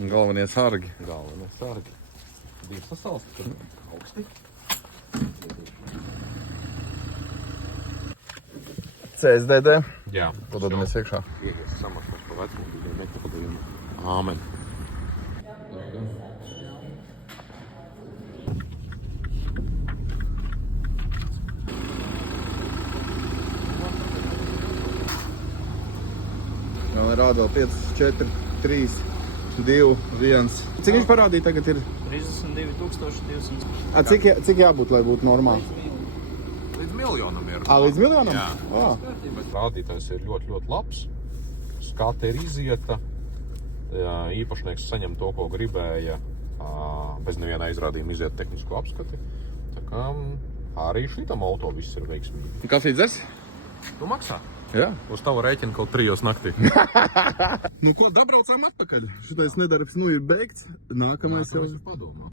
Galvenie sargi. Galvenie sargi. Divi sasalsti, tad augsti. CSDD. Jā. Padodamies iekšā. Ieies samaksās pa vecumu, bija nekodījumi. Āmen. Vēl rāda vēl 5, 4, 3, 2, 1. Cik viņš parādīja tagad ir? 32,200. Cik jābūt, lai būtu normāli? Līdz miljonam ir. Līdz miljonam? Jā. Bet rādītājs ir ļoti, ļoti labs. Skate ir izieta. Īpašnieks saņem to, ko gribēja. Bez neviena aizrādījuma iziet tehnisko apskati. Tā kā arī šitam auto viss ir veiksmīgi. Kafiju dzers? Tu maksā? Jā. Uz tavu rēķinu kaut 3 naktī. Nu ko, dabraucām atpakaļ. Šitais nedarbs, ir beigts. Nākamais jau. Padomā.